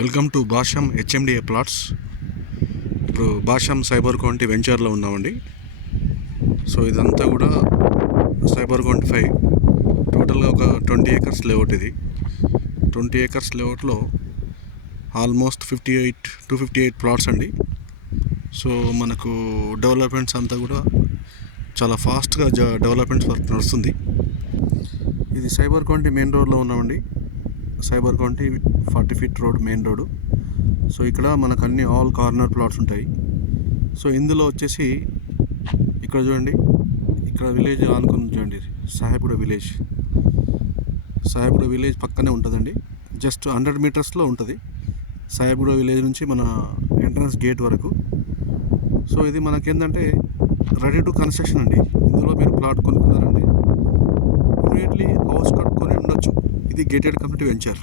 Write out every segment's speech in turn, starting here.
Welcome to Bhashyam HMDA plots. ఇప్పుడు భాష్యం cyber county వెంచర్లో ఉన్నామండి. సో ఇదంతా కూడా సైబర్ కౌంటీ 5 టోటల్గా ఒక 20 acres లేఅవుట్. ఇది 20 acres లేఅవుట్లో ఆల్మోస్ట్ 58 ప్లాట్స్ అండి. సో మనకు డెవలప్మెంట్స్ అంతా కూడా చాలా ఫాస్ట్గా డెవలప్మెంట్స్ వర్క్ నడుస్తుంది. ఇది సైబర్ కౌంటీ మెయిన్ రోడ్లో ఉన్నామండి. Cyber county 40 feet road, main road. So ఇక్కడ మనకు అన్ని ఆల్ కార్నర్ ప్లాట్స్ ఉంటాయి. సో ఇందులో వచ్చేసి ఇక్కడ చూడండి, ఇక్కడ విలేజ్ ఆనుకుని చూడండి, సాహెబ్గూడ విలేజ్ పక్కనే ఉంటుందండి. జస్ట్ 100 meters ఉంటుంది సాహెబ్గూడ విలేజ్ నుంచి మన ఎంట్రన్స్ గేట్ వరకు. సో ఇది మనకేంటంటే రెడీ టు కన్స్ట్రక్షన్ అండి. ఇందులో మీరు ప్లాట్ కొనుక్కున్నారండి, ఇమీడియట్లీ హౌస్ కట్టుకొని ఉండొచ్చు. ఇది గేటెడ్ కమ్యూనిటీ వెంచర్.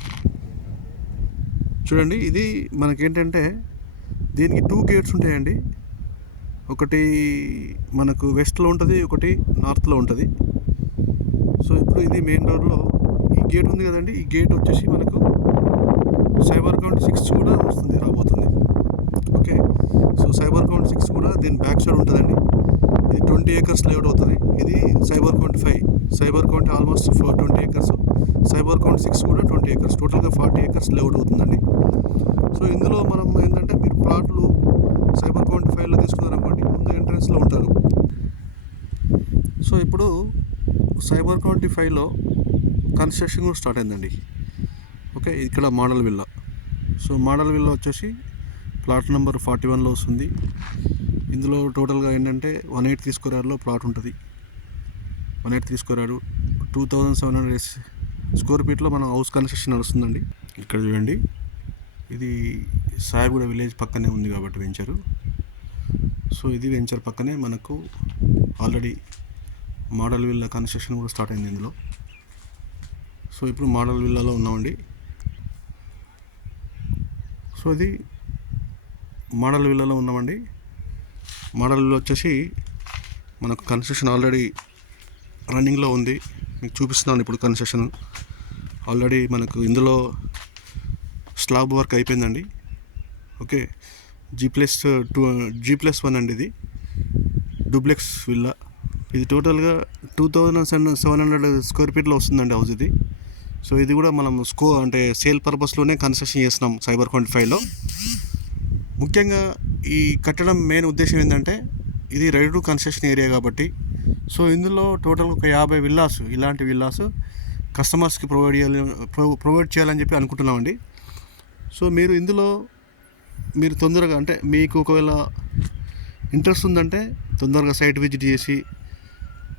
చూడండి, ఇది మనకేంటంటే దీనికి 2 gates ఉంటాయండి. ఒకటి మనకు వెస్ట్లో ఉంటుంది, ఒకటి నార్త్లో ఉంటుంది. సో ఇప్పుడు ఇది మెయిన్ రోడ్లో ఈ గేట్ ఉంది కదండి, ఈ గేట్ వచ్చేసి మనకు సైబర్ కౌంటీ 6 కూడా వస్తుంది, రాబోతుంది. ఓకే, సో సైబర్ కౌంటీ 6 కూడా దీని బ్యాక్ సైడ్ ఉంటుందండి. ఇది 20 acres లేఅవుట్ అవుతుంది. ఇది cyber county 5, cyber county almost 20 acres, cyber county 6 కూడా 20 acres, టోటల్గా 40 acres లేఅవుట్ అవుతుందండి. సో ఇందులో మనం ఏంటంటే మీరు ప్లాట్లు సైబర్ కౌంటీ 5లో తీసుకున్నారనుకోండి, ముందు ఎంట్రన్స్లో ఉంటారు. సో ఇప్పుడు సైబర్ కౌంటీ 5లో కన్స్ట్రక్షన్ కూడా స్టార్ట్ అయిందండి. ఓకే, ఇక్కడ model villa. So model villa వచ్చేసి ప్లాట్ నెంబర్ 41లో వస్తుంది. ఇందులో టోటల్గా ఏంటంటే 183 square ప్లాట్ ఉంటుంది. 183 square 2700 square feetలో మన హౌస్ కన్స్ట్రక్షన్ నడుస్తుందండి. ఇక్కడ చూడండి, ఇది సాహెబ్గూడ విలేజ్ పక్కనే ఉంది కాబట్టి వెంచరు. సో ఇది వెంచర్ పక్కనే మనకు ఆల్రెడీ మోడల్ విల్లా కన్స్ట్రక్షన్ కూడా స్టార్ట్ అయింది ఇందులో. సో ఇప్పుడు మోడల్ విల్లాలో ఉన్నామండి. సో ఇది మోడల్ విల్లాలో ఉన్నామండి. మోడల్ విల్లా వచ్చేసి మనకు కన్స్ట్రక్షన్ ఆల్రెడీ రన్నింగ్లో ఉంది. మీకు చూపిస్తున్నాను ఇప్పుడు కన్స్ట్రక్షన్. ఆల్రెడీ మనకు ఇందులో స్లాబ్ వర్క్ అయిపోయిందండి. ఓకే, G+1 అండి. ఇది డూప్లెక్స్ విల్లా. ఇది టోటల్గా 2700 square feetలో వస్తుందండి హౌస్ ఇది. సో ఇది కూడా మనం అంటే సేల్ పర్పస్లోనే కన్స్ట్రక్షన్ చేస్తున్నాం సైబర్ కౌంటీ 5లో. ముఖ్యంగా ఈ కట్టడం మెయిన్ ఉద్దేశం ఏంటంటే ఇది రెడీ టు కన్స్ట్రక్షన్ ఏరియా కాబట్టి. సో ఇందులో టోటల్గా ఒక 50 విల్లాస్, ఇలాంటి విల్లాస్ కస్టమర్స్కి ప్రొవైడ్ చేయాలని చెప్పి అనుకుంటున్నామండి. సో మీరు ఇందులో మీరు తొందరగా, అంటే మీకు ఒకవేళ ఇంట్రెస్ట్ ఉందంటే తొందరగా సైట్ విజిట్ చేసి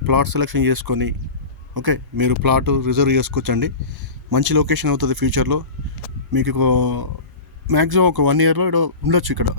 ప్లాట్ సెలెక్షన్ చేసుకొని, ఓకే, మీరు ప్లాట్ రిజర్వ్ చేసుకోవచ్చండి. మంచి లొకేషన్ అవుతుంది ఫ్యూచర్లో. మీకు మ్యాక్సిమం ఒక 1 yearలో ఉండొచ్చు ఇక్కడ.